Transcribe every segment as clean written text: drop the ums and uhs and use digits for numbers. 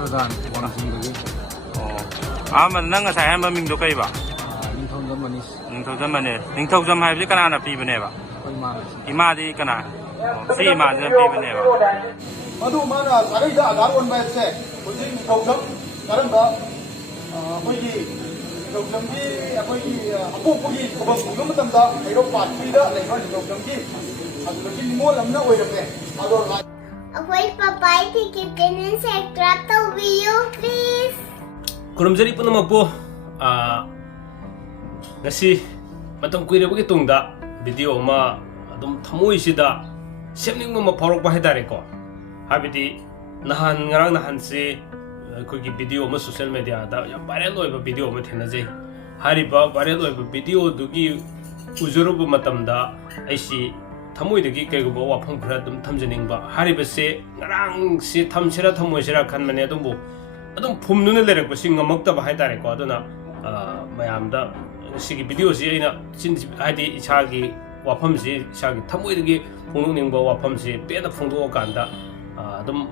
Pradhan Wangsingdagi. Nang ngasai han maming do kai ba? Ningthongzam Manis. Ningthongzam mane. Ningthongzam haibse kana na pi bane ba? Koi ma. Ima di kana. Si ima je pi bane ba. Madu mana sagai da agar on mai se. Koi ningthongzam karan ba koi gi ningthongzam gi koi gi apu pu gi khobam pu matam da airo party da leiba ningthongzam gi adu gi nimol amna oirame ado Akwai papai tikitin subscribe to video please. Kurumjari punamakpo ngasi matam kuirabagi tungda video ma adum thamoisida semningma ma phorokba haidare ko habidi nahan ngarang nahan se kogi video ma social media da ya viral oiba video ma thenajai hariba viral oiba video dugi ujurubu matamda aisi thamoidagi kaigoba wafam khara dum thamjaningba haribase ngarang si thamsira thamoisira khanmane adumbu adum phumnuna lerak sing ngamakta ba haidare ko aduna mayamda sigi video si aina sin hadi isagi wafam si isagi thamoidagi phungning ba wafam si pena phungdo kanda adum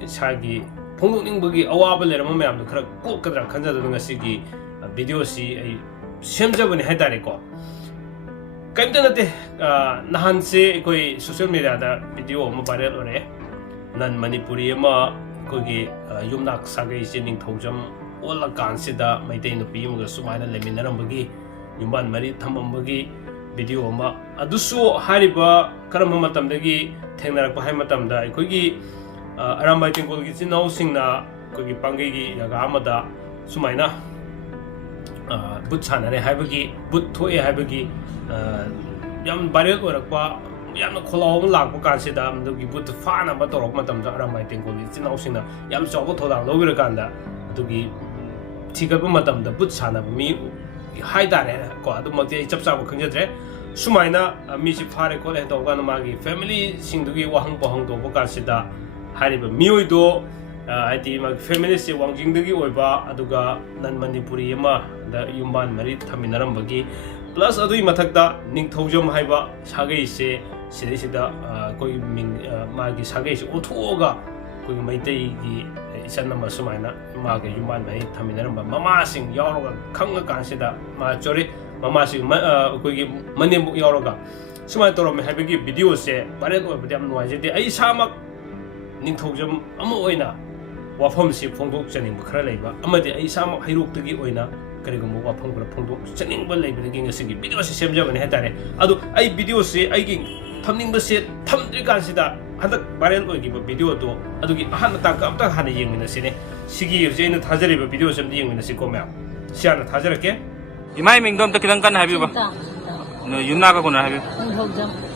isagi phungning bagi awaba lerama mayamda khara kokadra khanjaduna sigi video si ai semjabani haidare ko kaimta nate nahan se koi social media da video ma viral ore nan manipuri ma kogi yumnak sagai se ningthojam ola kansida maitai no pi muga sumaina leminaram-bagi yumban mari thamam-bagi video ma adusu hariba karama matamdagi thengnarak pa hai matamda kogi arambai tingkol gi chinau singna kogi pangai gi yaga amada sumaina but chanare haibagi but thoe haibagi yam viral orakpa yamna kholaw lakpa kansida amdugi but fana ma torok matamda arambai tingkol gi chinau singna yam chawba thodang lobira kanda adugi ꯊꯤꯒꯠꯄ ꯃꯇꯝꯗ ꯕꯨꯠ ꯁꯥꯟꯅꯕ ꯃꯤ ꯍꯥꯏꯇꯥꯔꯦ ꯀꯣ ꯑꯗꯨꯃꯛꯇꯤ ꯑꯩ ꯆꯞ ꯆꯥꯕ ꯈꯪꯖꯗ꯭ꯔꯦ ꯁꯨꯃꯥꯏꯅ ꯃꯤꯁꯤ ꯐꯥꯔꯦ ꯈꯣꯠꯂꯦ ꯇꯧꯕ ꯀꯥꯟꯗ ꯃꯥꯒꯤ ꯐꯦꯃꯤꯂꯤꯁꯤꯡꯗꯨꯒꯤ ꯋꯥꯍꯪ ꯄꯥꯎꯍꯪ ꯇꯧꯕ ꯀꯥꯟꯁꯤꯗ ꯍꯥꯏꯔꯤꯕ ꯃꯤꯑꯣꯏꯗꯣ ꯍꯥꯏꯗꯤ ꯃꯥꯒꯤ ꯐꯦꯃꯤꯂꯤꯁꯤ ꯋꯥꯡꯖꯤꯡꯗꯒꯤ ꯑꯣꯏꯕ ꯑꯗꯨꯒ ꯅꯟ ꯃꯅꯤꯄꯨꯔꯤ ꯑꯃꯗ ꯌꯨꯝꯕꯥꯟ ꯃꯔꯤ ꯊꯝꯃꯤꯟꯅꯔꯝꯕꯒꯤ ꯄ꯭ꯂꯁ ꯑꯗꯨꯒꯤ ꯃꯊꯛꯇ ꯅꯤꯡꯊꯧꯖꯝ ꯍꯥꯏꯕ ꯁꯥꯒꯩꯁꯦ ꯁꯤꯗꯩꯁꯤꯗ ꯑꯩꯈꯣꯏꯒꯤ ꯃꯥꯒꯤ ꯁꯥꯒꯩꯁꯤ ꯑꯣꯟꯊꯣꯛꯑꯒ ꯑꯩꯈꯣꯏꯒꯤ ꯃꯩꯇꯩꯒꯤ ꯏꯆꯟ ꯑꯃ ꯁꯨꯃꯥꯏꯅ ꯃꯥꯒ ꯌꯨꯝꯕꯥꯟ ꯃꯔꯤ ꯊꯝꯃꯤꯟꯅꯔꯝꯕ ꯃꯃꯥꯁꯤꯡ ꯌꯥꯎꯔꯒ ꯈꯪꯉꯀꯥꯟꯁꯤꯗ ꯃꯥ ꯆꯣꯔꯤ ꯃꯃꯥꯁꯤꯡ ꯑꯩꯈꯣꯏꯒꯤ ꯃꯅꯦꯝꯕꯣꯛ ꯌꯥꯎꯔꯒ ꯁꯨꯃꯥꯏꯅ ꯇꯧꯔꯝꯃꯦ ꯍꯥꯏꯕꯒꯤ ꯚꯤꯗꯤꯑꯣꯁꯦ ꯚꯥꯏꯔꯦꯜ ꯑꯣꯏꯕꯗꯤ ꯌꯥꯝ ꯅꯨꯡꯉꯥꯏꯖꯗꯦ ꯑꯩ ꯏꯁꯥꯃꯛ ꯅꯤꯡꯊꯧꯖꯝ ꯑꯃ ꯑꯣꯏꯅ ꯋꯥꯐꯝꯁꯤ ꯐꯣꯡꯗꯣꯛꯆꯅꯤꯡꯕ ꯈꯔ ꯂꯩꯕ ꯑꯃꯗꯤ ꯑꯩ ꯏꯁꯥꯃꯛ ꯍꯩꯔꯣꯛꯇꯒꯤ ꯑꯣꯏꯅ ꯀꯔꯤꯒꯨꯝꯕ ꯋꯥꯐꯝ ꯈꯔ ꯐꯣꯡꯗꯣꯛꯆꯅꯤꯡꯕ ꯂꯩꯕꯗꯒꯤ ꯉꯁꯤꯒꯤ ꯚꯤꯗꯤꯑꯣꯁꯤ ꯁꯦꯝꯖꯕꯅꯤ ꯍꯥꯏꯇꯥꯔꯦ ꯑꯗꯣ ꯑꯩ ꯚꯤꯗꯤꯑꯣꯁꯤ ꯑꯩꯒꯤ ꯊꯝꯅꯤꯡꯕꯁꯦ ꯊꯝꯗ꯭ꯔꯤꯀꯥꯟꯁꯤꯗ ꯍꯟꯗꯛ ꯚꯥꯏꯔꯦꯜ ꯑꯣꯏꯈꯤꯕ ꯚꯤꯗꯤꯑꯣꯗꯣ ꯑꯗꯨꯒꯤ ꯑꯍꯥꯟꯕ ꯇꯥꯡꯀꯛ ꯑꯝꯇ ꯍꯥꯟꯅ ꯌꯦꯡꯃꯤꯟꯅꯁꯤꯅꯦ ꯁꯤꯒꯤ ꯍꯧꯖꯤꯛ ꯑꯩꯅ ꯊꯥꯖꯔꯤꯕ ꯚꯤꯗꯤꯑꯣꯁꯦ ꯑꯝꯇ ꯌꯦꯡꯃꯤꯟꯅꯁꯤꯀꯣ ꯃꯌꯥꯝ ꯁꯤ ꯍꯥꯟꯅ ꯊꯥꯖꯔꯛꯀꯦ Imai mingdo amta kitang kan habiba. Yumna ka kuna habiba.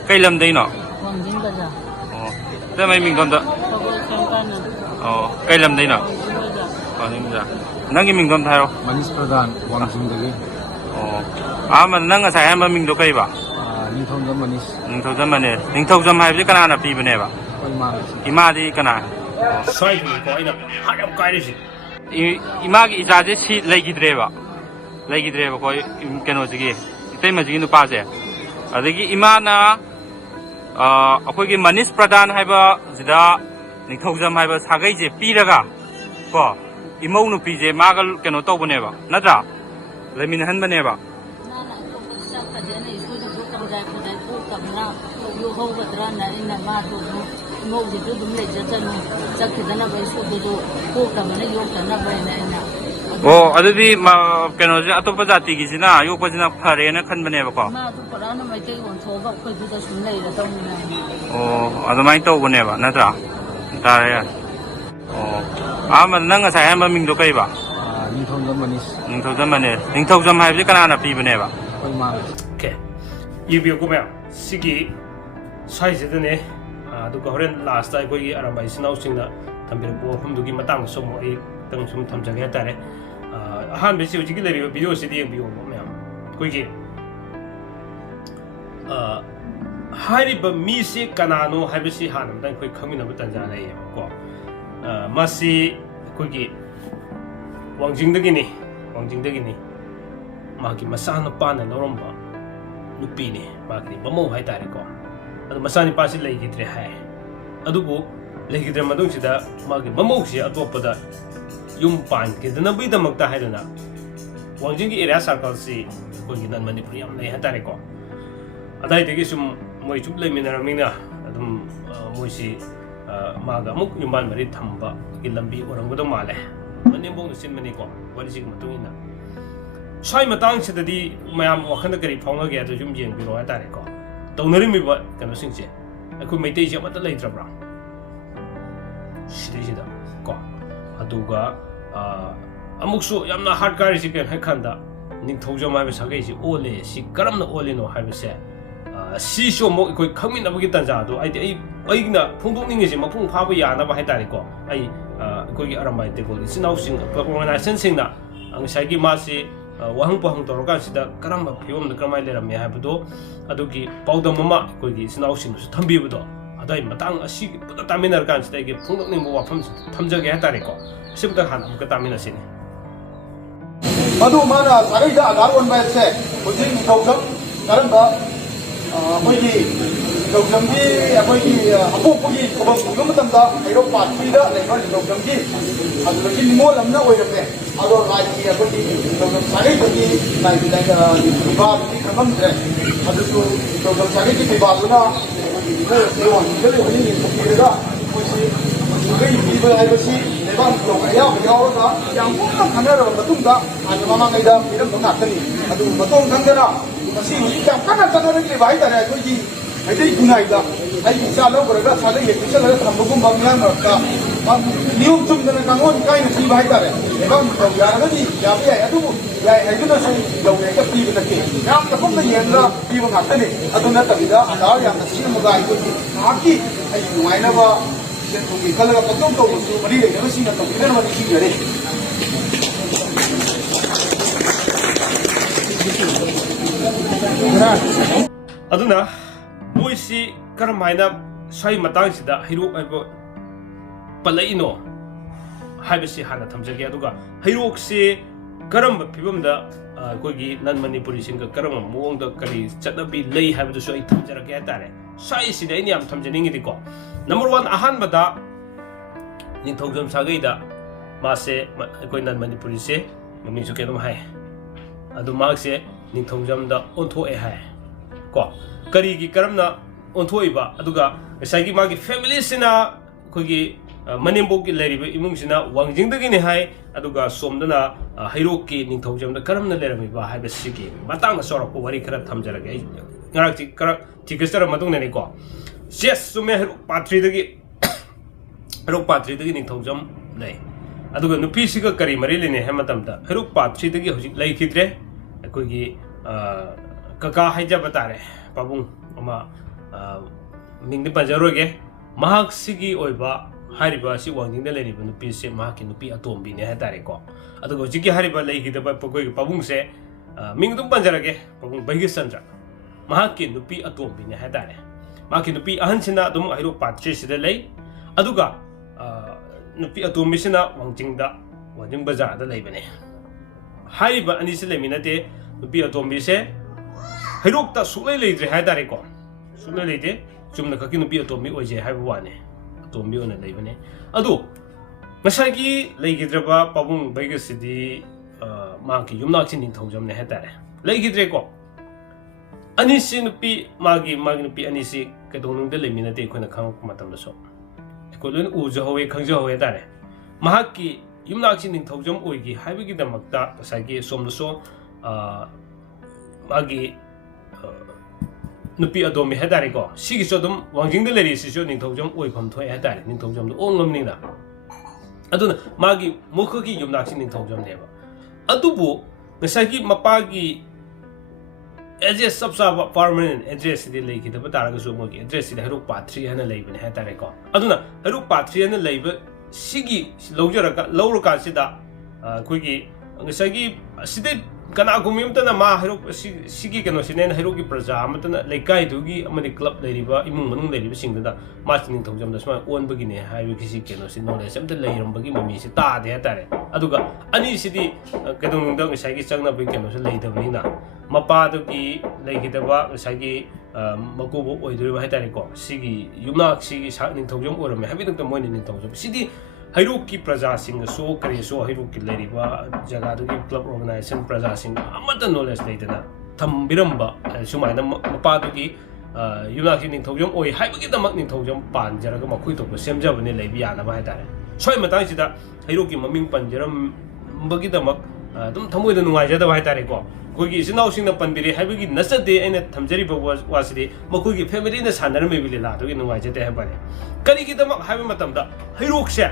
Kay lamdayno. Sa may mingdo amta. Kay lamdayno. Nimja. Nangi mingdo amta hayo. Manis Pradhan Wangsingdagi. Nang ngasai han maming do kai ba? Ningthongzam Manis. Ningthojam mane. Ningthojam haibse kana na pi bane ba? Koi ma. Ima di kana. ꯁ꯭ꯋꯥꯏꯗꯅꯤꯀꯣ ꯑꯩꯅ ꯍꯥꯠ ꯌꯥꯝ ꯀꯥꯏꯔꯤꯁꯤ Imagi ijaje si laigidreba. Laigidreba ko keno sigi. Itay masigi nupase. Adagi imana akogi Manis Pradhan haiba jida ningthojam haiba sagai je piraga ko imau nu pije magal keno tawbaneba natra lemin han baneba Oh, adudi keno je atopa jati gi sina yokpa sina phare na khan baneba ko Oh, adumai tawbaneba natra tare nang ngasai han maming do kai ba Ningthongzam Manis. Ningthojam mane. Ningthojam haibse kana na pi baneba Koi ma. 오케이 이비오고 면 시기 사이즈드네 아두가 호렌 라스트 아이고이 아람바이 스나우싱나 담비르고 홈두기 마땅 소모 이 땅좀 탐정해 했다네 한 베시 우지기 내리 비디오 시디 비오 보면 거기 하리바 미시 까나노 하비시 하는 단 거기 커미나 부단자네요 고 마시 거기 왕징덕이니 마기 마사노 빠나 노롬바 누피니 마기 마모 하이다레 고 아두 마사니 빠시 레이기드레 하이 아두고 ꯂꯩꯈꯤꯗ꯭ꯔ ꯃꯇꯨꯡꯁꯤꯗ ꯃꯥꯒꯤ ꯃꯃꯧꯁꯤ ꯑꯇꯣꯞꯄꯗ ꯌꯨꯝ ꯄꯥꯟꯈꯤꯗꯅꯕꯒꯤꯗꯃꯛꯇ ꯍꯥꯏꯗꯨꯅ ꯋꯥꯡꯖꯤꯡꯒꯤ area ꯁꯥꯔꯀꯜꯁꯤ ꯑꯩꯈꯣꯏꯒꯤ ꯅꯟ ꯃꯅꯤꯄꯨꯔꯤ ꯌꯥꯝ ꯂꯩ ꯍꯥꯏꯇꯥꯔꯦꯀꯣ ꯑꯗꯥꯏꯗꯒꯤ ꯁꯨꯝ ꯃꯣꯏ ꯁꯨꯝ ꯂꯩꯃꯤꯟꯅꯔꯕꯅꯤꯅ ꯑꯗꯨꯝ ꯃꯣꯏꯁꯤ ꯃꯥꯒ ꯑꯃꯨꯛ ꯌꯨꯝꯕꯥꯟ ꯃꯔꯤ ꯊꯝꯕꯒꯤ ꯂꯝꯕꯤ ꯑꯣꯏꯔꯝꯒꯗꯧ ꯃꯥꯜꯂꯦ ꯃꯅꯦꯝꯕꯣꯛꯅ ꯆꯤꯟꯕꯅꯤꯀꯣ ꯋꯥꯔꯤꯁꯤꯒꯤ ꯃꯇꯨꯡ ꯏꯟꯅ ꯁ꯭ꯋꯥꯏ ꯃꯇꯥꯡꯁꯤꯗꯗꯤ ꯃꯌꯥꯝ ꯋꯥꯈꯜꯗ ꯀꯔꯤ ꯐꯥꯎꯅꯒꯦ ꯑꯗꯨ ꯁꯨꯝ ꯌꯦꯡꯕꯤꯔꯣ ꯍꯥꯏꯇꯥꯔꯦꯀꯣ ꯇꯧꯅꯔꯤꯕ ꯀꯩꯅꯣꯁꯤꯡꯁꯦ ꯑꯩꯈꯣꯏ ꯃꯩꯇꯩꯁꯦ ꯑꯃꯠꯇ ꯂꯩꯇ꯭ꯔꯕ꯭ꯔꯥ ꯁꯤꯗꯩꯁꯤꯗ ꯀꯣ ꯑꯗꯨꯒ ꯑꯃꯨꯛꯁꯨ ꯌꯥꯝꯅ ꯍꯥꯔꯠ ꯀꯥꯔꯤꯁꯤ ꯀꯩꯅꯣ ꯍꯥꯏ ꯀꯥꯟꯗ ꯅꯤꯡꯊꯧꯖꯝ ꯍꯥꯏꯕ ꯁꯥꯒꯩꯁꯤ ꯑꯣꯜꯂꯦ ꯁꯤ ꯀꯔꯝꯅ ꯑꯣꯜꯂꯤꯅꯣ ꯍꯥꯏꯕꯁꯦ ꯁꯤꯁꯨ ꯑꯃꯨꯛ ꯑꯩꯈꯣꯏ ꯈꯪꯃꯤꯟꯅꯕꯒꯤ ꯇꯥꯟꯖꯥꯗꯣ ꯑꯩꯅ ꯐꯣꯡꯗꯣꯛꯅꯤꯡꯉꯤꯁꯤ ꯃꯄꯨꯡ ꯐꯥꯕ ꯌꯥꯅꯕ ꯍꯥꯏꯇꯥꯔꯦꯀꯣ ꯑꯩꯈꯣꯏꯒꯤ ꯑꯔꯝꯕꯥꯏ ꯇꯦꯒꯣꯜ ꯏꯆꯤꯟ ꯏꯅꯥꯎꯁꯤꯡ ꯑꯣꯔꯒꯅꯥꯏꯖꯦꯁꯟꯁꯤꯡꯅ ꯉꯁꯥꯏꯒꯤ ꯃꯥꯁꯤ ꯋꯥꯍꯪ ꯄꯥꯎꯍꯪ ꯇꯧꯔꯀꯥꯟꯁꯤꯗ ꯀꯔꯝꯕ ꯐꯤꯕꯝꯗ ꯀꯔꯝꯍꯥꯏꯅ ꯂꯩꯔꯝꯃꯦ ꯍꯥꯏꯕꯗꯣ ꯑꯗꯨꯒꯤ ꯄꯥꯎꯗꯝ ꯑꯃ ꯑꯩꯈꯣꯏꯒꯤ ꯏꯆꯤꯟ ꯏꯅꯥꯎꯁꯤꯡꯅꯁꯨ ꯊꯝꯕꯤꯕꯗꯣ ꯑꯗꯨꯏ ꯃꯇꯥꯡ ꯑꯁꯤꯒꯤ ꯄꯨꯟꯅ ꯇꯥꯃꯤꯟꯅꯔ ꯀꯥꯟꯁꯤꯗ ꯑꯩꯒꯤ ꯐꯣꯡꯗꯣꯛꯅꯤꯡꯕ ꯋꯥꯐꯝ ꯊꯝꯖꯒꯦ ꯍꯥꯏꯇꯥꯔꯦꯀꯣ ꯑꯁꯤꯃꯇ ꯍꯥꯟꯅ ꯑꯃꯨꯛꯀ ꯇꯥꯃꯤꯟꯅꯁꯤꯅꯦ ꯃꯗꯨ ꯃꯥꯅ ꯁꯥꯒꯩꯗ ꯑꯙꯥꯔ ꯑꯣꯟꯕ ꯍꯥꯏꯕꯁꯦ ꯍꯧꯖꯤꯛ ꯅꯤꯡꯊꯧꯖꯝ ꯀꯔꯝꯕ ꯑꯩꯈꯣꯏꯒꯤ ꯅꯤꯡꯊꯧꯖꯝꯒꯤ ꯑꯩꯈꯣꯏꯒꯤ ꯑꯄꯣꯛꯄꯒꯤ ꯈꯨꯕꯝ ꯄꯨꯕ ꯃꯇꯝꯗ ꯍꯩꯔꯣꯛ ꯄꯥꯠꯊ꯭ꯔꯤꯗ ꯂꯩꯕ ꯅꯤꯡꯊꯧꯖꯝꯒꯤ ꯑꯗꯨꯗꯒꯤ ꯅꯤꯡꯉꯣꯜ ꯑꯃꯅ ꯑꯣꯏꯔꯝꯃꯦ ꯑꯗꯣ ꯂꯥꯏꯒꯤ ꯑꯩꯈꯣꯏꯒꯤ ꯅꯤꯡꯊꯧꯖꯝ ꯁꯥꯒꯩꯗꯒꯤ ꯐꯤꯕꯥꯜꯗꯤ ꯈꯪꯉꯝꯗ꯭ꯔꯦ ꯑꯗꯨꯁꯨ ꯅꯤꯡꯊꯧꯖꯝ ꯁꯥꯒꯩꯒꯤ ꯐꯤꯕꯥꯜꯗꯨꯅ ꯑꯩꯈꯣꯏꯒꯤ ꯏꯃꯣꯏ ꯋꯥꯡꯖꯤꯡꯗ ꯂꯩꯕꯅꯤ ꯌꯦꯡꯊꯣꯛꯄꯤꯔꯒ ꯑꯩꯈꯣꯏꯁꯤ ꯁꯥꯒꯩ ꯄꯤꯕ ꯍꯥꯏꯕꯁꯤ ꯂꯩꯕꯥꯛ ꯅꯤꯡꯊꯧꯒ ꯑꯌꯥꯕ ꯌꯥꯎꯔꯒ ꯌꯥꯝ ꯀꯨꯞꯅ ꯈꯟꯅꯔꯕ ꯃꯇꯨꯡꯗ ꯍꯥꯟꯅ ꯃꯃꯥꯡꯉꯩꯗ ꯄꯤꯔꯝꯕ ꯉꯥꯛꯇꯅꯤ ꯑꯗꯨ ꯃꯇꯣꯡ ꯈꯪꯗꯅ ꯉꯁꯤ ꯍꯧꯖꯤꯛ ꯌꯥꯝ ꯀꯟꯅ ꯆꯠꯅꯔꯛꯂꯤꯕ ꯍꯥꯏꯇꯥꯔꯦ ꯑꯩꯈꯣꯏꯒꯤ ꯃꯩꯇꯩ ꯈꯨꯟꯅꯥꯏꯗ ꯑꯩꯒꯤ ꯏꯆꯥ ꯂꯧꯈ꯭ꯔꯒ ꯁꯥꯒꯩ ꯍꯦꯛ ꯄꯤꯁꯜꯂꯒ ꯊꯝꯕꯒꯨꯝꯕ ꯃꯤꯌꯥꯝ ꯃꯔꯛꯇ ꯅꯤꯌꯣꯝ ꯆꯨꯝꯗꯅ ꯀꯥꯡꯂꯣꯟ ꯀꯥꯏꯅ ꯄꯤꯕ ꯍꯥꯏꯇꯥꯔꯦ ꯂꯩꯕꯥꯛ ꯅꯤꯡꯊꯧ ꯌꯥꯔꯒꯗꯤ ꯌꯥꯕ ꯌꯥꯏ ꯑꯗꯨꯕꯨ ꯌꯥꯏ ꯍꯥꯏꯗꯨꯅꯁꯨ ꯅꯤꯡꯊꯧ ꯍꯦꯛꯇ ꯄꯤꯕ ꯅꯠꯇꯦ ꯌꯥꯝꯅ ꯀꯨꯞꯅ ꯌꯦꯡꯉꯒ ꯄꯤꯕ ꯉꯥꯛꯇꯅꯤ ꯑꯗꯨ ꯅꯠꯇꯕꯤꯗ ꯑꯙꯥꯔ ꯌꯥꯝꯅ ꯁꯦꯝꯃꯒ ꯑꯩꯈꯣꯏꯒꯤ ꯉꯥꯏꯍꯥꯛꯀꯤ ꯑꯩꯒꯤ ꯅꯨꯡꯉꯥꯏꯅꯕ ꯁꯦꯟ ꯊꯨꯝꯒꯤ ꯈꯜꯂꯒ ꯄꯪꯇꯧ ꯇꯧꯕꯁꯨ ꯃꯔꯤ ꯂꯩꯅꯕꯁꯤꯡꯅ ꯇꯧꯕꯤꯗꯅꯕ ꯅꯤꯡꯁꯤꯡꯖꯔꯤ ꯑꯗꯨꯅ ꯃꯣꯏꯁꯤ ꯀꯔꯝ ꯍꯥꯏꯅ ꯁ꯭ꯋꯥꯏ ꯃꯇꯥꯡꯁꯤꯗ ꯍꯩꯔꯣꯛ ꯍꯥꯏꯕ ꯄꯜꯂꯛꯏꯅꯣ ꯍꯥꯏꯕꯁꯤ ꯍꯥꯟꯅ ꯊꯝꯖꯒꯦ ꯑꯗꯨꯒ ꯍꯩꯔꯣꯛꯁꯤ ꯀꯔꯝꯕ ꯐꯤꯕꯝꯗ ꯑꯩꯈꯣꯏꯒꯤ ꯅꯟ ꯃꯅꯤꯄꯨꯔꯤꯁꯤꯡꯒ ꯀꯔꯝꯕ ꯃꯑꯣꯡꯗ ꯀꯔꯤ ꯆꯠꯅꯕꯤ ꯂꯩ ꯍꯥꯏꯕꯗꯨꯁꯨ ꯑꯩ ꯊꯝꯖꯔꯛꯀꯦ ꯍꯥꯏꯇꯥꯔꯦ ꯁ꯭ꯋꯥꯏꯁꯤꯗ ꯑꯩꯅ ꯌꯥꯝ ꯊꯝꯖꯅꯤꯡꯉꯤꯗꯤꯀꯣ ꯅꯝꯕꯔ 1 ꯑꯍꯥꯟꯕꯗ ꯅꯤꯡꯊꯧꯖꯝ ꯁꯥꯒꯩꯗ ꯃꯥꯁꯦ ꯑꯩꯈꯣꯏ ꯅꯟ ꯃꯅꯤꯄꯨꯔꯤꯁꯦ ꯃꯃꯤꯡꯁꯨ ꯀꯩꯅꯣꯝ ꯍꯥꯏ ꯑꯗꯨ ꯃꯍꯥꯛꯁꯦ ꯅꯤꯡꯊꯧꯖꯝꯗ ꯑꯣꯟꯊꯣꯛꯑꯦ ꯍꯥꯏ ꯀꯣ ꯀꯔꯤꯒꯤ ꯀꯔꯝꯅ ꯑꯣꯟꯊꯣꯛꯏꯕ ꯑꯗꯨꯒ ꯉꯁꯥꯏꯒꯤ ꯃꯥꯒꯤ ꯐꯦꯃꯤꯂꯤꯁꯤꯅ ꯑꯩꯈꯣꯏꯒꯤ ꯃꯅꯦꯝꯕꯣꯛꯀꯤ ꯂꯩꯔꯤꯕ ꯏꯃꯨꯡꯁꯤꯅ ꯋꯥꯡꯖꯤꯡꯗꯒꯤꯅꯤ ꯍꯥꯏ ꯑꯗꯨꯒ ꯁꯣꯝꯗꯅ ꯍꯩꯔꯣꯛꯀꯤ ꯅꯤꯡꯊꯧꯖꯝꯗ ꯀꯔꯝꯅ ꯂꯩꯔꯝꯃꯤꯕ ꯍꯥꯏꯕꯁꯤꯒꯤ ꯃꯇꯥꯡꯗ ꯆꯥꯎꯔꯛꯄ ꯋꯥꯔꯤ ꯈꯔ ꯊꯝꯖꯔꯒꯦ ꯑꯩ ꯉꯔꯥꯡꯁꯤ ꯈꯔ ꯊꯤꯒꯠꯆꯔꯕ ꯃꯇꯨꯡꯗꯅꯤꯀꯣ ꯌꯦꯁ ꯆꯨꯝꯃꯦ ꯍꯩꯔꯣꯛ ꯄꯥꯠꯊ꯭ꯔꯤꯗꯒꯤ ꯅꯤꯡꯊꯧꯖꯝ ꯂꯩ ꯑꯗꯨꯒ ꯅꯨꯄꯤꯁꯤꯒ ꯀꯔꯤ ꯃꯔꯤ ꯂꯩꯅꯩ ꯍꯥꯏꯕ ꯃꯇꯝꯗ ꯍꯩꯔꯣꯛ ꯄꯥꯠꯊ꯭ꯔꯤꯗꯒꯤ ꯍꯧꯖꯤꯛ ꯂꯩꯈꯤꯗ꯭ꯔꯦ ꯑꯩꯈꯣꯏꯒꯤ ꯀꯀꯥ ꯍꯥꯏꯖꯕ ꯇꯥꯔꯦ ꯄꯥꯕꯨꯡ ꯑꯃ ꯃꯤꯡꯗꯤ ꯄꯟꯖꯔꯣꯏꯒꯦ ꯃꯍꯥꯛꯁꯤꯒꯤ ꯑꯣꯏꯕ ꯍꯥꯏꯔꯤꯕ ꯑꯁꯤ ꯋꯥꯡꯖꯤꯡꯗ ꯂꯩꯔꯤꯕ ꯅꯨꯄꯤꯁꯦ ꯃꯍꯥꯛꯀꯤ ꯅꯨꯄꯤ ꯑꯇꯣꯝꯕꯤꯅꯦ ꯍꯥꯏꯇꯥꯔꯦꯀꯣ ꯑꯗꯨꯒ ꯍꯧꯖꯤꯛꯀꯤ ꯍꯥꯏꯔꯤꯕ ꯂꯩꯈꯤꯗꯕ ꯑꯩꯈꯣꯏꯒꯤ ꯄꯥꯕꯨꯡꯁꯦ ꯃꯤꯡ ꯑꯗꯨꯝ ꯄꯟꯖꯔꯒꯦ ꯄꯥꯕꯨꯡ ꯚꯩꯒꯆꯟꯗ꯭ꯔ ꯃꯍꯥꯛꯀꯤ ꯅꯨꯄꯤ ꯑꯇꯣꯝꯕꯤꯅꯦ ꯍꯥꯏꯇꯥꯔꯦ ꯃꯍꯥꯛꯀꯤ ꯅꯨꯄꯤ ꯑꯍꯟꯁꯤꯅ ꯑꯗꯨꯝ ꯍꯩꯔꯣꯛ ꯄꯥꯠꯊ꯭ꯔꯤꯁꯤꯗ ꯂꯩ ꯑꯗꯨꯒ ꯅꯨꯄꯤ ꯑꯇꯣꯝꯕꯤꯁꯤꯅ ꯋꯥꯡꯖꯤꯡ ꯕꯖꯥꯔꯗ ꯂꯩꯕꯅꯦ ꯍꯥꯏꯔꯤꯕ ꯑꯅꯤꯁꯤ ꯂꯩꯃꯤꯟꯅꯗꯦ ꯅꯨꯄꯤ ꯑꯇꯣꯝꯕꯤꯁꯦ ꯍꯩꯔꯣꯛꯇ ꯁꯨꯛꯂꯩ ꯂꯩꯇ꯭ꯔꯦ ꯍꯥꯏꯇꯥꯔꯦꯀꯣ ꯁꯨꯛꯂꯩ ꯂꯩꯇꯦ ꯆꯨꯝꯅ ꯈꯛꯀꯤ ꯅꯨꯄꯤ ꯑꯇꯣꯝꯕꯤ ꯑꯣꯏꯖꯩ ꯍꯥꯏꯕ ꯋꯥꯅꯦ ꯑꯇꯣꯝꯕꯤ ꯑꯣꯏꯅ ꯂꯩꯕꯅꯦ ꯑꯗꯨ ꯉꯁꯥꯏꯒꯤ ꯂꯩꯈꯤꯗ꯭ꯔꯕ ꯄꯥꯕꯨꯡ ꯚꯩꯒꯁꯤꯗꯤ ꯃꯥꯒꯤ ꯌꯨꯝꯅꯥꯛꯁꯤ ꯅꯤꯡꯊꯧꯖꯝꯅꯦ ꯍꯥꯏꯇꯥꯔꯦ ꯂꯩꯈꯤꯗ꯭ꯔꯦꯀꯣ ꯑꯅꯤꯁꯤ ꯅꯨꯄꯤ ꯃꯥꯒꯤ ꯅꯨꯄꯤ ꯑꯅꯤꯁꯤ ꯀꯩꯗꯧꯅꯨꯡꯗ ꯂꯩꯃꯤꯟꯅꯗꯦ ꯑꯩꯈꯣꯏꯅ ꯈꯪꯉꯛꯄ ꯃꯇꯝꯗꯁꯨ ꯑꯩꯈꯣꯏ ꯂꯣꯏꯅ ꯎꯖꯍꯧꯋꯦ ꯈꯪꯖꯍꯧꯋꯦ ꯍꯥꯏꯇꯥꯔꯦ ꯃꯍꯥꯛꯀꯤ ꯌꯨꯝꯅꯥꯛꯁꯤ ꯅꯤꯡꯊꯧꯖꯝ ꯑꯣꯏꯈꯤ ꯍꯥꯏꯕꯒꯤꯗꯃꯛꯇ ꯉꯁꯥꯏꯒꯤ ꯁꯣꯝꯗꯁꯨ ꯃꯥꯒꯤ ꯅꯨꯄꯤ ꯑꯇꯣꯝꯕꯤ ꯍꯥꯏꯇꯥꯔꯦꯀꯣ ꯁꯤꯒꯤꯁꯨ ꯑꯗꯨꯝ ꯋꯥꯡꯖꯤꯡꯗ ꯂꯩꯔꯤꯁꯤꯁꯨ ꯅꯤꯡꯊꯧꯖꯝ ꯑꯣꯏꯐꯝ ꯊꯣꯛꯑꯦ ꯍꯥꯏꯇꯥꯔꯦ ꯅꯤꯡꯊꯧꯖꯝꯗ ꯑꯣꯡꯉꯝꯅꯤꯅ ꯑꯗꯨꯅ ꯃꯥꯒꯤ ꯃꯨꯈꯒꯤ ꯌꯨꯝꯅꯥꯛꯁꯤ ꯅꯤꯡꯊꯧꯖꯝꯅꯦꯕ ꯑꯗꯨꯕꯨ ꯉꯁꯥꯏꯒꯤ ꯃꯄꯥꯒꯤ ꯑꯦꯗ꯭ꯔꯦꯁ ꯆꯞ ꯆꯥꯕ ꯄꯥꯔꯃꯅꯦꯟ ꯑꯦꯗ꯭ꯔꯦꯁꯁꯤꯗꯤ ꯂꯩꯈꯤꯗꯕ ꯇꯥꯔꯒꯁꯨ ꯃꯣꯏꯒꯤ ꯑꯦꯗ꯭ꯔꯦꯁꯁꯤꯗ ꯍꯩꯔꯣꯛ ꯄꯥꯠꯊ꯭ꯔꯤ ꯍꯥꯏꯅ ꯂꯩꯕꯅꯦ ꯍꯥꯏꯇꯥꯔꯦꯀꯣ ꯑꯗꯨꯅ ꯍꯩꯔꯣꯛ ꯄꯥꯠꯊ꯭ꯔꯤ ꯍꯥꯏꯅ ꯂꯩꯕ ꯁꯤꯒꯤ ꯂꯧꯔꯀꯥꯟꯁꯤꯗ ꯑꯩꯈꯣꯏꯒꯤ ꯉꯁꯥꯏꯒꯤ ꯑꯁꯤꯗꯩ ꯀꯅꯥꯒꯨꯝꯕ ꯑꯃꯇꯅ ꯃꯥ ꯍꯩꯔꯣꯛ ꯁꯤꯒꯤ ꯀꯩꯅꯣꯁꯤꯅꯦꯅ ꯍꯩꯔꯣꯛꯀꯤ प्रजा ꯑꯃꯇꯅ ꯂꯩꯀꯥꯏꯗꯨꯒꯤ ꯑꯃꯗꯤ ꯀ꯭ꯂꯕ ꯂꯩꯔꯤꯕ ꯏꯃꯨꯡ ꯃꯅꯨꯡ ꯂꯩꯔꯤꯕꯁꯤꯡꯗꯨꯗ ꯃꯥꯁꯤ ꯅꯤꯡꯊꯧꯖꯝꯗ ꯁꯨꯃꯥꯏꯅ ꯑꯣꯟꯕꯒꯤꯅꯦ ꯍꯥꯏꯕꯒꯤ ꯀꯩꯅꯣꯁꯤ ꯅꯣꯂꯦꯖ ꯑꯝꯇ ꯂꯩꯔꯝꯕꯒꯤ ꯃꯃꯤꯁꯤ ꯇꯥꯗꯦ ꯍꯥꯏꯇꯥꯔꯦ ꯑꯗꯨꯒ ꯑꯅꯤꯁꯤꯗꯤ ꯀꯩꯗꯧꯅꯨꯡꯗ ꯉꯁꯥꯏꯒꯤ ꯆꯪꯅꯕꯒꯤ ꯀꯩꯅꯣꯁꯤ ꯂꯩꯇꯕꯅꯤꯅ ꯃꯄꯥꯗꯨꯒꯤ ꯂꯩꯈꯤꯗꯕ ꯉꯁꯥꯏꯒꯤ ꯃꯀꯣꯕ ꯑꯣꯏꯗꯣꯏꯕ ꯍꯥꯏꯇꯥꯔꯦꯀꯣ ꯁꯤꯒꯤ ꯌꯨꯝꯅꯥꯛꯁꯤꯒꯤ ꯅꯤꯡꯊꯧꯖꯝ ꯑꯣꯏꯔꯝꯃꯦ ꯍꯥꯏꯕꯗꯛꯇ ꯃꯣꯏꯅ ꯅꯤꯡꯊꯧꯖꯝ ꯁꯤꯗꯤ ꯍꯩꯔꯣꯛꯀꯤ ꯄ꯭ꯔꯖꯥꯁꯤꯡꯒꯁꯨ ꯀꯔꯤꯁꯨ ꯍꯩꯔꯣꯛꯀꯤ ꯂꯩꯔꯤꯕ ꯖꯒꯥꯗꯨꯒꯤ ꯀ꯭ꯂꯕ ꯑꯣꯔꯒꯅꯥꯏꯖꯦꯁꯟ ꯄ꯭ꯔꯖꯥꯁꯤꯡ ꯑꯃꯠꯇ ꯅꯣꯂꯦꯖ ꯂꯩꯇꯅ ꯊꯝꯕꯤꯔꯝꯕ ꯁꯨꯃꯥꯏꯅ ꯃꯄꯥꯗꯨꯒꯤ ꯌꯨꯝꯅꯥꯛꯁꯤ ꯅꯤꯡꯊꯧꯖꯝ ꯑꯣꯏ ꯍꯥꯏꯕꯒꯤꯗꯃꯛ ꯅꯤꯡꯊꯧꯖꯝ ꯄꯥꯟꯖꯔꯒ ꯃꯈꯣꯏ ꯊꯣꯛꯄ ꯁꯦꯝꯖꯕꯅꯤ ꯂꯩꯕ ꯌꯥꯅꯕ ꯍꯥꯏꯇꯥꯔꯦ ꯁ꯭ꯋꯥꯏ ꯃꯇꯥꯡꯁꯤꯗ ꯍꯩꯔꯣꯛꯀꯤ ꯃꯃꯤꯡ ꯄꯟꯖꯔꯝꯕꯒꯤꯗꯃꯛ ꯑꯗꯨꯝ ꯊꯃꯣꯏꯗ ꯅꯨꯡꯉꯥꯏꯖꯗꯕ ꯍꯥꯏꯇꯥꯔꯦꯀꯣ ꯑꯩꯈꯣꯏꯒꯤ ꯏꯆꯤꯟ ꯏꯅꯥꯎꯁꯤꯡꯅ ꯄꯟꯕꯤꯔꯦ ꯍꯥꯏꯕꯒꯤ ꯅꯠꯆꯗꯦ ꯑꯩꯅ ꯊꯝꯖꯔꯤꯕ ꯋꯥꯁꯤꯗꯤ ꯃꯈꯣꯏꯒꯤ ꯐꯦꯃꯤꯂꯤꯅ ꯁꯥꯟꯅꯔꯝꯃꯤꯕ ꯂꯤꯂꯥꯗꯨꯒꯤ ꯅꯨꯡꯉꯥꯏꯖꯗꯦ ꯍꯥꯏꯕꯅꯤ ꯀꯔꯤꯒꯤꯗꯃꯛ ꯍꯥꯏꯕ ꯃꯇꯝꯗ ꯍꯩꯔꯣꯛꯁꯦ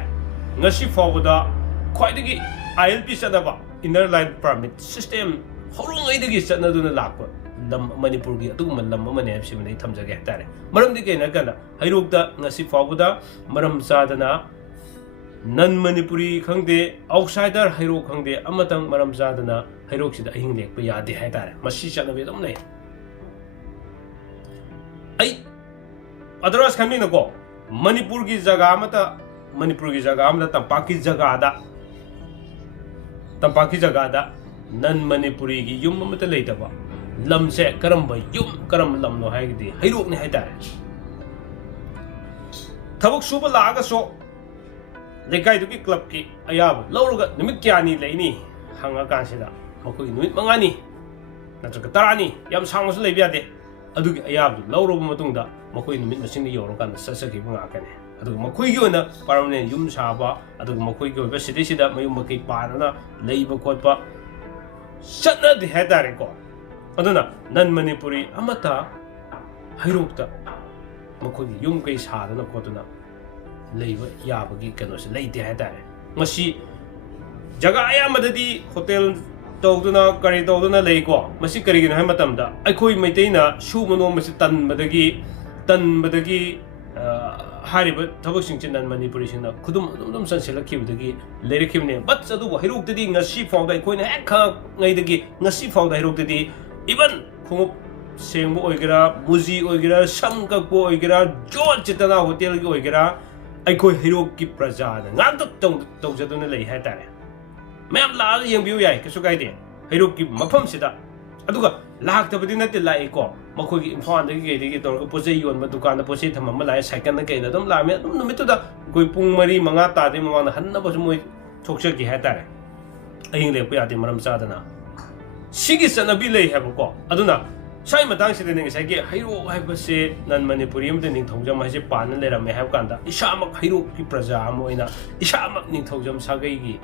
ngasi fawda khwaidagi ILP chanaba inner line permit system horungaidagi chanaduna lakpa lam manipur gi atuguma lam amane habsibane thamjage hatare maramdi kaina kana hairokda ngasi fawda maram chadana nan manipuri khangde outsider hairok khangde amatang maram chadana hairok sida ahing lekpa yade hatare masi chanabe dum nei ai otherwise khamni nako manipur gi jaga amata Manipur ki jaga amda tampaki jaga da nan manipuri ki yum amata leitaba lam se karamba yum karam lam no haigdi hairok ni haitare thabuk suba laaga so lekai du ki club ki ayab lawruga numit kyani leini hanga kansida makoi numit mangani natraka tarani yam sangsu lebiade adugi ayab lawruba matungda makoi numit masing ni yoru kan sasaki bunga kane ꯑꯗꯨꯒ ꯃꯈꯣꯏꯒꯤ ꯑꯣꯏꯅ permanent ꯌꯨꯝ ꯁꯥꯕ ꯑꯗꯨꯒ ꯃꯈꯣꯏꯒꯤ ꯑꯣꯏꯕ ꯁꯤꯇꯤꯁꯤꯗ ꯃꯌꯨꯝ ꯃꯀꯩ ꯄꯥꯟꯗꯅ ꯂꯩꯕ ꯈꯣꯠꯄ ꯆꯠꯅꯗꯦ ꯍꯥꯏꯇꯥꯔꯦꯀꯣ ꯑꯗꯨꯅ ꯅꯟ ꯃꯅꯤꯄꯨꯔꯤ ꯑꯃꯠꯇ ꯍꯩꯔꯣꯛꯇ ꯃꯈꯣꯏꯒꯤ ꯌꯨꯝ ꯀꯩ ꯁꯥꯗꯅ ꯈꯣꯠꯇꯅ ꯂꯩꯕ ꯌꯥꯕꯒꯤ ꯀꯩꯅꯣꯁꯦ ꯂꯩꯇꯦ ꯍꯥꯏꯇꯥꯔꯦ ꯃꯁꯤ ꯖꯒꯥ ꯑꯌꯥꯝꯕꯗꯗꯤ ꯍꯣꯇꯦꯜ ꯇꯧꯗꯨꯅ ꯀꯔꯤ ꯇꯧꯗꯨꯅ ꯂꯩꯀꯣ ꯃꯁꯤ ꯀꯔꯤꯒꯤꯅꯣ ꯍꯥꯏꯕ ꯃꯇꯝꯗ ꯑꯩꯈꯣꯏ ꯃꯩꯇꯩꯅ ꯁꯨꯕ ꯅꯣꯝꯕꯁꯤ ꯇꯟꯕꯗꯒꯤ ꯍꯥꯏꯔꯤꯕ ꯊꯕꯛꯁꯤꯡꯁꯤ ꯅꯟ ꯃꯅꯤꯄꯨꯔꯤꯁꯤꯡꯅ ꯈꯨꯗꯨꯝ ꯑꯗꯨꯝ ꯆꯟꯁꯤꯜꯂꯛꯈꯤꯕꯗꯒꯤ ꯂꯩꯔꯛꯈꯤꯕꯅꯦ ꯕꯠ ꯑꯗꯨꯕꯨ ꯍꯩꯔꯣꯛꯇꯗꯤ ꯉꯁꯤ ꯐꯥꯎꯗ ꯑꯩꯈꯣꯏꯅ ꯍꯦꯛ ꯈꯪꯉꯛꯉꯩꯗꯒꯤ ꯉꯁꯤ ꯐꯥꯎꯗ ꯍꯩꯔꯣꯛꯇꯗꯤ ꯏꯚꯟ ꯈꯣꯡꯎꯞ ꯁꯦꯡꯕ ꯑꯣꯏꯒꯦꯔꯥ ꯃꯨꯖꯤ ꯑꯣꯏꯒꯦꯔꯥ ꯁꯝ ꯀꯛꯄ ꯑꯣꯏꯒꯦꯔꯥ ꯖꯣꯟ ꯆꯤꯇꯅꯥ ꯍꯣꯇꯦꯜꯒꯤ ꯑꯣꯏꯒꯦꯔꯥ ꯑꯩꯈꯣꯏ ꯍꯩꯔꯣꯛꯀꯤ ꯄ꯭ꯔꯖꯥꯅ ꯉꯥꯛꯇ ꯇꯧꯖꯗꯨꯅ ꯂꯩ ꯍꯥꯏꯇꯥꯔꯦ ꯃꯌꯥꯝ ꯂꯥꯛꯑꯒ ꯌꯦꯡꯕꯤꯌꯨ ꯌꯥꯏ ꯀꯩꯁꯨ ꯀꯥꯏꯗꯦ ꯍꯩꯔꯣꯛꯀꯤ ꯃꯐꯝꯁꯤꯗ ꯑꯗꯨꯒ ꯂꯥꯛꯇꯕꯗꯤ ꯅꯠꯇꯦ ꯂꯥꯛꯏꯀꯣ ꯃꯈꯣꯏꯒꯤ ꯏꯝꯐꯥꯜꯗꯒꯤ ꯀꯩꯗꯒꯤ ꯇꯧꯔꯒ ꯄꯣꯠꯆꯩ ꯌꯣꯟꯕ ꯗꯨꯀꯥꯟꯗ ꯄꯣꯠꯆꯩ ꯊꯝꯃꯝꯕ ꯂꯥꯛꯑꯦ ꯁꯥꯏꯀꯜꯗ ꯀꯩꯗ ꯑꯗꯨꯝ ꯂꯥꯛꯑꯝꯃꯦ ꯑꯗꯨꯝ ꯅꯨꯃꯤꯠꯇꯨꯗ ꯑꯩꯈꯣꯏ ꯄꯨꯡ 4-5 ꯇꯥꯗꯦ ꯃꯃꯥꯡꯗ ꯍꯟꯅꯕꯁꯨ ꯃꯣꯏ ꯊꯣꯛꯆꯈꯤ ꯍꯥꯏꯇꯥꯔꯦ ꯑꯍꯤꯡ ꯂꯦꯛꯄ ꯌꯥꯗꯦ ꯃꯔꯝ ꯆꯥꯗꯅ ꯁꯤꯒꯤ ꯆꯠꯅꯕꯤ ꯂꯩ ꯍꯥꯏꯕꯀꯣ ꯑꯗꯨꯅ ꯁ꯭ꯋꯥꯏ ꯃꯇꯥꯡꯁꯤꯗꯅꯤ ꯉꯁꯥꯏꯒꯤ ꯍꯩꯔꯣꯛ ꯍꯥꯏꯕꯁꯦ ꯅꯟ ꯃꯅꯤꯄꯨꯔꯤ ꯑꯃꯗ ꯅꯤꯡꯊꯧꯖꯝ ꯍꯥꯏꯁꯦ ꯄꯥꯟꯅ ꯂꯩꯔꯝꯃꯦ ꯍꯥꯏꯕ ꯀꯥꯟꯗ ꯏꯁꯥꯃꯛ ꯍꯩꯔꯣꯛꯀꯤ ꯄ꯭ꯔꯖꯥ ꯑꯃ ꯑꯣꯏꯅ ꯏꯁꯥꯃꯛ ꯅꯤꯡꯊꯧꯖꯝ ꯁꯥꯒꯩꯒꯤ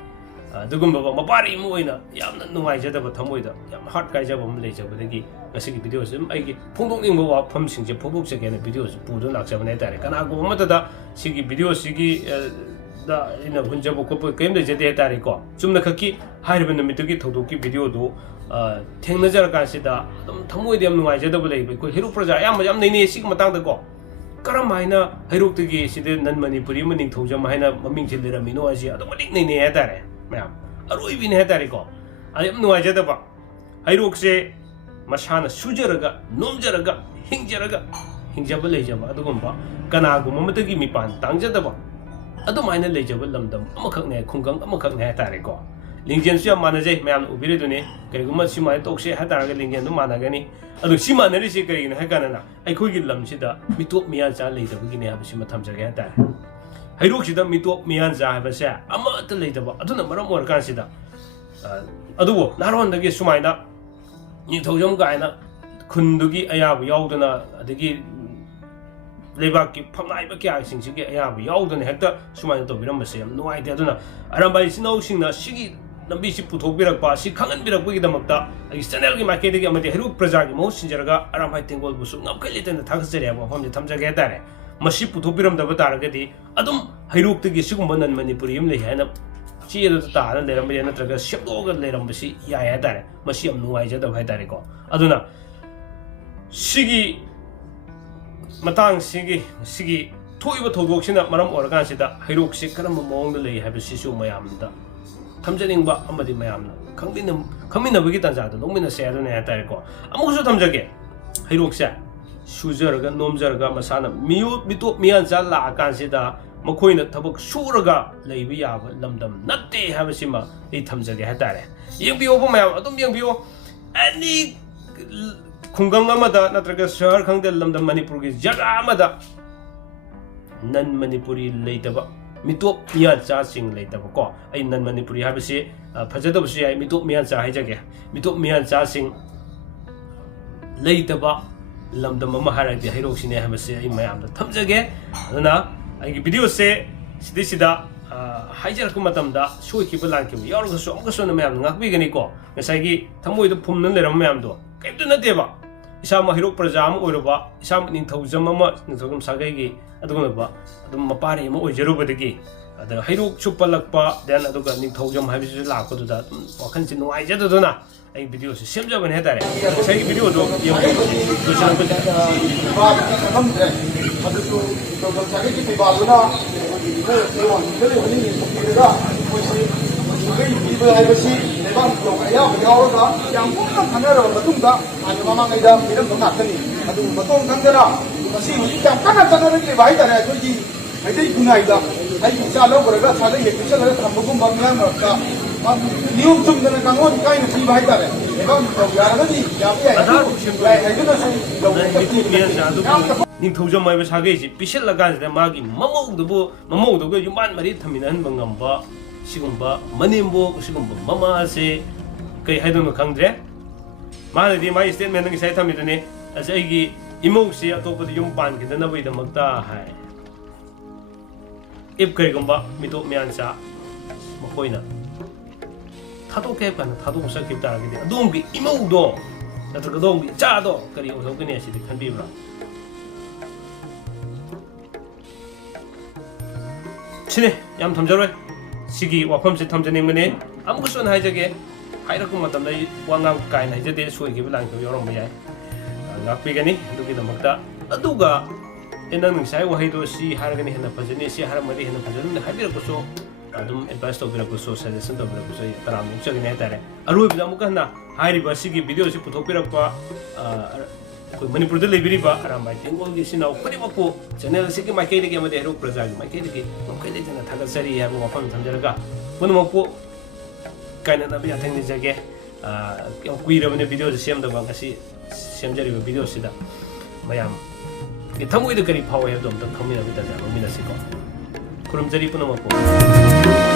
ꯑꯗꯨꯒꯨꯝꯕ ꯃꯄꯥꯔꯤ ꯑꯃ ꯑꯣꯏꯅ ꯌꯥꯝꯅ ꯅꯨꯡꯉꯥꯏꯖꯗꯕ ꯊꯃꯣꯏꯗ ꯌꯥꯝ ꯍꯥꯔꯠ ꯀꯥꯏꯖꯕ ꯑꯃ ꯂꯩꯖꯕꯗꯒꯤ ꯉꯁꯤꯒꯤ ꯚꯤꯗꯤꯑꯣꯁꯤ ꯑꯗꯨꯝ ꯑꯩꯒꯤ ꯐꯣꯡꯗꯣꯛꯅꯤꯡꯕ ꯋꯥꯐꯝꯁꯤꯡꯁꯦ ꯐꯣꯡꯗꯣꯛꯆꯒꯦꯅ ꯚꯤꯗꯤꯑꯣꯁꯤ ꯄꯨꯗꯨꯅ ꯂꯥꯛꯆꯕꯅꯦ ꯍꯥꯏꯇꯥꯔꯦ ꯀꯅꯥꯒꯨꯝꯕ ꯑꯃꯠꯇꯗ ꯁꯤꯒꯤ ꯚꯤꯗꯤꯑꯣꯁꯤꯒꯤ ꯗ ꯑꯩꯅ ꯍꯨꯟꯖꯕ ꯈꯣꯠꯄ ꯀꯔꯤꯝ ꯂꯩꯖꯗꯦ ꯍꯥꯏꯇꯥꯔꯦꯀꯣ ꯆꯨꯝꯅ ꯈꯛꯀꯤ ꯍꯥꯏꯔꯤꯕ ꯅꯨꯃꯤꯠꯇꯨꯒꯤ ꯊꯧꯗꯣꯛꯀꯤ ꯚꯤꯗꯤꯑꯣꯗꯨ ꯊꯦꯡꯅꯖꯔꯀꯥꯟꯁꯤꯗ ꯑꯗꯨꯝ ꯊꯃꯣꯏꯗ ꯌꯥꯝ ꯅꯨꯡꯉꯥꯏꯖꯗꯕ ꯂꯩꯕ ꯑꯩꯈꯣꯏ ꯍꯩꯔꯣꯛ ꯄ꯭ꯔꯖꯥ ꯑꯌꯥꯝꯕ ꯌꯥꯝ ꯅꯩꯅꯩ ꯁꯤꯒꯤ ꯃꯇꯥꯡꯗꯀꯣ ꯀꯔꯝ ꯍꯥꯏꯅ ꯍꯩꯔꯣꯛꯇꯒꯤ ꯁꯤꯗ ꯅꯟ ꯃꯅꯤꯄꯨꯔꯤ ꯑꯃ ꯅꯤꯡꯊꯧꯖꯝ ꯍꯥꯏꯅ ꯃꯃꯤꯡꯁꯤ ꯂꯩꯔꯝꯃꯤꯅꯣ ꯍꯥꯏꯁꯤ ꯑꯗꯨꯛ ꯃꯇꯤꯛ ꯅꯩꯅꯩ ꯍꯥꯏꯇꯥꯔꯦ ꯃꯌꯥꯝ ꯑꯔꯣꯏꯕꯤꯅꯤ ꯍꯥꯏꯇꯥꯔꯦꯀꯣ ꯑꯗ ꯌꯥꯝ ꯅꯨꯡꯉꯥꯏꯖꯗꯕ ꯍꯩꯔꯣꯛꯁꯦ ꯃꯁꯥꯅ ꯁꯨꯖꯔꯒ ꯅꯣꯝꯖꯔꯒ ꯍꯤꯡꯖꯕ ꯂꯩꯖꯕ ꯑꯗꯨꯒꯨꯝꯕ ꯀꯅꯥꯒꯨꯝꯕ ꯑꯃꯇꯒꯤ ꯃꯤꯄꯥꯟ ꯇꯥꯡꯖꯗꯕ ꯑꯗꯨꯃꯥꯏꯅ ꯂꯩꯖꯕ ꯂꯝꯗꯝ ꯑꯃꯈꯛꯅꯦ ꯈꯨꯡꯒꯪ ꯑꯃꯈꯛꯅꯦ ꯍꯥꯏꯇꯥꯔꯦꯀꯣ ꯂꯤꯡꯖꯦꯜꯁꯨ ꯌꯥꯝ ꯃꯥꯟꯅꯖꯩ ꯃꯌꯥꯝꯅ ꯎꯕꯤꯔꯤꯗꯨꯅꯤ ꯀꯔꯤꯒꯨꯝꯕ ꯁꯨꯃꯥꯏꯅ ꯇꯧꯁꯦ ꯍꯥꯏꯇꯥꯔꯒ ꯂꯤꯡꯖꯦꯜꯗꯨ ꯃꯥꯟꯅꯒꯅꯤ ꯑꯗꯨ ꯁꯤ ꯃꯥꯟꯅꯔꯤꯁꯤ ꯀꯔꯤꯒꯤꯅꯣ ꯍꯥꯏ ꯀꯥꯟꯗꯅ ꯑꯩꯈꯣꯏꯒꯤ ꯂꯝꯁꯤꯗ ꯃꯤꯇꯣꯞ ꯃꯤꯌꯥꯟꯆꯥ ꯂꯩꯇꯕꯒꯤꯅꯦ ꯍꯥꯏꯕꯁꯤꯃ ꯊꯝꯖꯒꯦ ꯍꯥꯏꯇꯥꯔꯦ ꯍꯩꯔꯣꯛꯁꯤꯗ ꯃꯤꯇꯣꯞ ꯃꯤꯌꯥꯟꯆꯥ ꯍꯥꯏꯕꯁꯦ ꯑꯃꯠꯇ ꯂꯩꯇꯕ ꯑꯗꯨꯅ ꯃꯔꯝ ꯑꯣꯏꯔꯀꯥꯟꯁꯤꯗ ꯑꯗꯨꯕꯨ ꯅꯍꯥꯟꯋꯥꯏꯗꯒꯤ ꯁꯨꯃꯥꯏꯅ ꯅꯤꯡꯊꯧꯖꯝ ꯀꯥꯏꯅ ꯈꯨꯟꯗꯨꯒꯤ ꯑꯌꯥꯕ ꯌꯥꯎꯗꯅ ꯑꯗꯒꯤ ꯂꯩꯕꯥꯛꯀꯤ ꯐꯝꯅꯥꯏꯕ ꯀꯌꯥꯁꯤꯡꯁꯤꯒꯤ ꯑꯌꯥꯕ ꯌꯥꯎꯗꯅ ꯍꯦꯛꯇ ꯁꯨꯃꯥꯏꯅ ꯇꯧꯕꯤꯔꯝꯕꯁꯦ ꯌꯥꯝ ꯅꯨꯡꯉꯥꯏꯇꯦ ꯑꯗꯨꯅ ꯑꯔꯥꯝꯕꯥꯏ ꯏꯆꯤꯟ ꯏꯅꯥꯎꯁꯤꯡꯅ ꯁꯤꯒꯤ ꯂꯝꯕꯤꯁꯤ ꯄꯨꯊꯣꯛꯄꯤꯔꯛꯄ ꯁꯤ ꯈꯪꯍꯟꯕꯤꯔꯛꯄꯒꯤꯗꯃꯛꯇ ꯑꯩꯒꯤ ꯆꯦꯅꯦꯜꯒꯤ ꯃꯥꯏꯀꯩꯗꯒꯤ ꯑꯃꯗꯤ ꯍꯩꯔꯣꯛ ꯄ꯭ꯔꯖꯥꯒꯤ ꯃꯍꯨꯠ ꯁꯤꯟꯖꯔꯒ ꯑꯔꯥꯝꯕꯥꯏ ꯇꯦꯡꯒꯣꯜꯕꯨꯁꯨ ꯉꯝꯈꯩ ꯂꯩꯇꯅ ꯊꯥꯒꯠꯆꯔꯤ ꯍꯥꯏꯕ ꯋꯥꯐꯝꯁꯤ ꯊꯝꯖꯒꯦ ꯍꯥꯏꯇꯥꯔꯦ ꯃꯁꯤ ꯄꯨꯊꯣꯛꯄꯤꯔꯝꯗꯕ ꯇꯥꯔꯒꯗꯤ ꯑꯗꯨꯝ ꯍꯩꯔꯣꯛꯇꯒꯤ ꯁꯤꯒꯨꯝꯕ ꯅꯟ ꯃꯅꯤꯄꯨꯔꯤ ꯑꯃ ꯂꯩ ꯍꯥꯏꯅ ꯆꯦꯗꯨꯗ ꯇꯥꯔꯒ ꯂꯩꯔꯝꯕ ꯌꯥꯏ ꯅꯠꯇ꯭ꯔꯒ ꯁꯦꯝꯗꯣꯛꯑꯒ ꯂꯩꯔꯝꯕꯁꯤ ꯌꯥꯏ ꯍꯥꯏꯇꯥꯔꯦ ꯃꯁꯤ ꯌꯥꯝ ꯅꯨꯡꯉꯥꯏꯖꯗꯕ ꯍꯥꯏꯇꯥꯔꯦꯀꯣ ꯑꯗꯨꯅ ꯁꯤꯒꯤ ꯃꯇꯥꯡꯁꯤꯒꯤ ꯊꯣꯛꯏꯕ ꯊꯧꯗꯣꯛꯁꯤꯅ ꯃꯔꯝ ꯑꯣꯏꯔꯀꯥꯟꯁꯤꯗ ꯍꯩꯔꯣꯛꯁꯤ ꯀꯔꯝꯕ ꯃꯑꯣꯡꯗ ꯂꯩ ꯍꯥꯏꯕꯁꯤꯁꯨ ꯃꯌꯥꯝꯗ ꯊꯝꯖꯅꯤꯡꯕ ꯑꯃꯗꯤ ꯃꯌꯥꯝꯅ ꯈꯪꯃꯤꯟꯅꯕꯒꯤ ꯇꯥꯟꯖꯥꯗ ꯂꯧꯃꯤꯟꯅꯁꯦ ꯍꯥꯏꯗꯨꯅ ꯍꯥꯏꯇꯥꯔꯦꯀꯣ ꯑꯃꯨꯛꯁꯨ ꯊꯝꯖꯒꯦ ꯍꯩꯔꯣꯛꯁꯦ ꯁꯨꯖꯔꯒ ꯅꯣꯝꯖꯔꯒ ꯃꯁꯥꯅ ꯃꯤꯇꯣꯞ ꯃꯤꯌꯥꯟꯆꯥ ꯂꯥꯛꯑꯀꯥꯟꯁꯤꯗ ꯃꯈꯣꯏꯅ ꯊꯕꯛ ꯁꯨꯔꯒ ꯂꯩꯕ ꯌꯥꯕ ꯂꯝꯗꯝ ꯅꯠꯇꯦ ꯍꯥꯏꯕꯁꯤꯃ ꯑꯩ ꯊꯝꯖꯒꯦ ꯍꯥꯏꯇꯥꯔꯦ ꯌꯦꯡꯕꯤꯌꯣ ꯃꯌꯥꯝ ꯑꯗꯨꯝ ꯌꯦꯡꯕꯤꯌꯣ ꯑꯦꯅꯤ ꯈꯨꯡꯒꯪ ꯑꯃꯗ ꯅꯠꯇ꯭ꯔꯒ ꯁꯍꯔ ꯈꯪꯗꯦ ꯂꯝꯗꯝ ꯃꯅꯤꯄꯨꯔꯒꯤ ꯖꯒꯥ ꯑꯃꯗ ꯅꯟ ꯃꯅꯤꯄꯨꯔꯤ ꯂꯩꯇꯕ ꯃꯤꯇꯣꯞ ꯃꯤꯌꯥꯟꯆꯥꯁꯤꯡ ꯂꯩꯇꯕ ꯀꯣ ꯑꯩ ꯅꯟ ꯃꯅꯤꯄꯨꯔꯤ ꯍꯥꯏꯕꯁꯤ ꯐꯖꯗꯕꯁꯨ ꯌꯥꯏ ꯃꯤꯇꯣꯞ ꯃꯤꯌꯥꯟꯆꯥ ꯍꯥꯏꯖꯒꯦ ꯃꯤꯇꯣꯞ ꯃꯤꯌꯥꯟꯆꯥꯁꯤꯡ ꯂꯩꯇꯕ ꯂꯝꯗꯝ ꯑꯃ ꯍꯥꯏꯔꯒꯗꯤ ꯍꯩꯔꯣꯛꯁꯤꯅꯦ ꯍꯥꯏꯕꯁꯤ ꯑꯩ ꯃꯌꯥꯝꯗ ꯊꯝꯖꯒꯦ ꯑꯗꯨꯅ ꯑꯩꯒꯤ ꯚꯤꯗꯤꯑꯣꯁꯦ ꯁꯤꯗꯩꯁꯤꯗ ꯍꯥꯏꯖꯔꯛꯄ ꯃꯇꯝꯗ ꯁꯣꯏꯈꯤꯕ ꯂꯥꯟꯈꯤꯕ ꯌꯥꯎꯔꯒꯁꯨ ꯑꯃꯨꯛꯀꯁꯨ ꯃꯌꯥꯝꯅ ꯉꯥꯛꯄꯤꯒꯅꯤꯀꯣ ꯉꯁꯥꯏꯒꯤ ꯊꯃꯣꯏꯗ ꯐꯨꯝꯅ ꯂꯩꯔꯝꯕ ꯃꯌꯥꯝꯗꯣ ꯀꯩꯝꯇ ꯅꯠꯇꯦꯕ ꯏꯁꯥꯃꯛ ꯍꯩꯔꯣꯛ ꯄ꯭ꯔꯖꯥ ꯑꯃ ꯑꯣꯏꯔꯨꯕ ꯏꯁꯥꯃꯛ ꯅꯤꯡꯊꯧꯖꯝ ꯅꯤꯡꯊꯧꯖꯝ ꯁꯥꯒꯩꯒꯤ ꯑꯗꯨꯒꯨꯝꯂꯕ ꯑꯗꯨꯝ ꯃꯄꯥꯔꯤ ꯑꯃ ꯑꯣꯏꯖꯔꯨꯕꯗꯒꯤ ꯑꯗ ꯍꯩꯔꯣꯛꯁꯨ ꯄꯜꯂꯛꯄ ꯗꯦꯟ ꯑꯗꯨꯒ ꯅꯤꯡꯊꯧꯖꯝ ꯍꯥꯏꯕꯁꯤꯁꯨ ꯂꯥꯛꯄꯗꯨꯗ ꯑꯗꯨꯝ ꯋꯥꯈꯜꯁꯤ ꯅꯨꯡꯉꯥꯏꯖꯗꯗꯨꯅ ꯑꯩ ꯚꯤꯗꯤꯑꯣꯁꯤ ꯁꯦꯝꯖꯕꯅꯤ ꯍꯥꯏꯇꯥꯔꯦ ꯉꯁꯥꯏꯒꯤ ꯚꯤꯗꯤꯑꯣꯗꯣ ꯂꯣꯏꯁꯤꯜꯂꯛꯄꯁꯦ ꯐꯪꯗ꯭ꯔꯦ ꯑꯗꯨꯁꯨ ꯅꯤꯡꯊꯧꯖꯝ ꯁꯥꯒꯩꯒꯤ ꯐꯩꯕꯥꯜꯗꯨꯅ ꯄꯤꯔꯒ ꯑꯩꯈꯣꯏꯁꯤ ꯁꯥꯒꯩ ꯄꯤꯕ ꯍꯥꯏꯕꯁꯤ ꯂꯩꯕꯥꯛ ꯅꯤꯡꯊꯧ ꯑꯌꯥꯕ ꯌꯥꯎꯔꯒ ꯌꯥꯝ ꯀꯨꯞꯅ ꯈꯟꯅꯔꯕ ꯃꯇꯨꯡꯗ ꯍꯥꯟꯅ ꯃꯃꯥꯡꯉꯩꯗ ꯄꯤꯔꯝꯕ ꯉꯥꯛꯇꯅꯤ ꯑꯗꯨꯕꯨ ꯃꯇꯣꯡ ꯈꯪꯗꯅ ꯉꯁꯤ ꯍꯧꯖꯤꯛ ꯌꯥꯝ ꯀꯟꯅ ꯆꯠꯅꯔꯛꯂꯤꯕ ꯍꯥꯏꯇꯥꯔꯦ ꯑꯩꯈꯣꯏꯒꯤ ꯃꯩꯇꯩ ꯈꯨꯟꯅꯥꯏꯗ ꯑꯩꯒꯤ ꯏꯆꯥ ꯂꯧꯈ꯭ꯔꯒ ꯁꯥꯒꯩ ꯍꯦꯛ ꯄꯤꯁꯜꯂꯒ ꯊꯝꯕꯒꯨꯝꯕ ꯃꯤꯌꯥꯝ ꯃꯔꯛꯇ ꯅꯤꯌꯣꯝ ꯆꯨꯝꯗꯅ ꯀꯥꯡꯂꯣꯟ ꯀꯥꯏꯅ ꯄꯤꯕ ꯍꯥꯏꯇꯥꯔꯦ ꯂꯩꯕꯥꯛ ꯅꯤꯡꯊꯧ ꯌꯥꯔꯒꯗꯤ ꯌꯥꯕ ꯌꯥꯏ ꯌꯥꯏ ꯍꯥꯏꯗꯨꯅꯁꯨ ꯅꯤꯡꯊꯧꯖꯝ ꯍꯥꯏꯕ ꯁꯥꯒꯩꯁꯤ ꯄꯤꯁꯤꯜꯂꯀꯥꯟꯁꯤꯗ ꯃꯥꯒꯤ ꯃꯃꯧꯗꯨꯒ ꯌꯨꯝꯕꯥꯟ ꯃꯔꯤ ꯊꯝꯃꯤꯟꯅꯍꯟꯕ ꯉꯝꯕ सिगुम्बा मनेम्बोक सिगुम्बा ममासे कई हाइदोनो खंद्रे मानदि माई स्टेटमेंट नंग साइ थमिदने असे आइगी इमौसे अतोपदि युम पानगिदनबैदमक्ता हाय इफ करिगुम्बा मितो म्यानसा मकोइना थादोके पान थादो सकिब तारगिदि अदोंगी इमौदो नत्रग दोंगी चादो करि ओसोगने सिदि खनबिब्रा सिने याम थमजरोय सिगी वाफमसे थमजनिंगने अमुकसोन हाइजगे हाइरकु मतमदा वांगाम काइन हाइजदे सोइगिबि लांगो योरम याय गापिगनि दुगिदमक्ता अदुगा एनंग साइ वहाइदो सि हारगनि हेना फजनि सि हारमदि हेना फजनि हाइबिरकुसो अदुम एडवाइस तोबिरकुसो सजेशन तोबिरकुसो तराम नुचगनि हाइतारे अरुइबदा अमुकना हाइरिबा सिगी भिडिओ सि पुथोपिरकपा कोई मणिपुर लेबिरिबा अरामबाई तेंगोलगी सिनाव खरिमको चैनल सिगी माइकेदगी अमदे हेरो प्रजागी माइकेदगी मखैदे जना थागसरी हाबो वफम थमजरगा पुनमको काइनानाबि आथंगनि जगे यम कुइरबने भिडिओ सेमदबा गसी सेमजरिबा भिडिओ सिदा मयाम के थमुइद करी फाव हेबदम त खमिना बिता जानो मिनासिको खुरुमजरी पुनमको